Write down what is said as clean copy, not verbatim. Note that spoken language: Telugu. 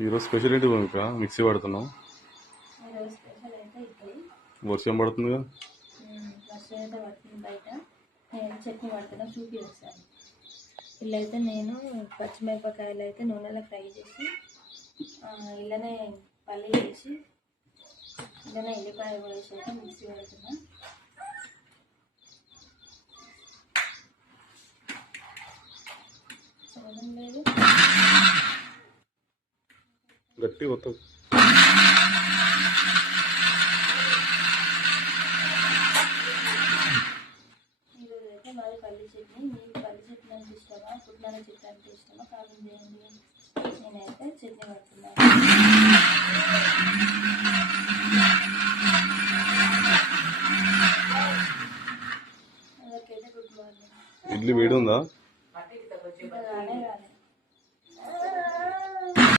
ఈరోజు స్పెషల్ ఏంటి భూమిక? మిక్సీ పడుతున్నావు? ఈరోజు స్పెషల్ అయితే ఇడ్లీ. వర్షం పడుతుందిగా? వర్షం అయితే పడుతుంది బయట. నేను చట్నీ పడుతున్నా, చూపి ఒకసారి. ఇల్లైతే నేను పచ్చిమిరపకాయలు అయితే నూనెలో ఫ్రై చేసి ఇళ్ళనే పల్లి వేసి ఇళ్ళనే ఎల్లిపాయ వేసి అయితే మిక్సీ పడుతున్నా. చూడడం లేదు, గట్టి కొత్త ఈరోజు అయితే మాది పల్లి చట్నీ. మీకు పల్లి చట్నీ అంటే ఇష్టమా, పుట్నాల చట్నీ అంటే ఇష్టమా కామెంట్ చేయండి. నేనైతే చట్నీ పడుతున్నాను. అందరికైతే గుడ్ మార్నింగ్. ఇడ్లీ వేడి ఉందా? ఇంకా రానే రాలేదు.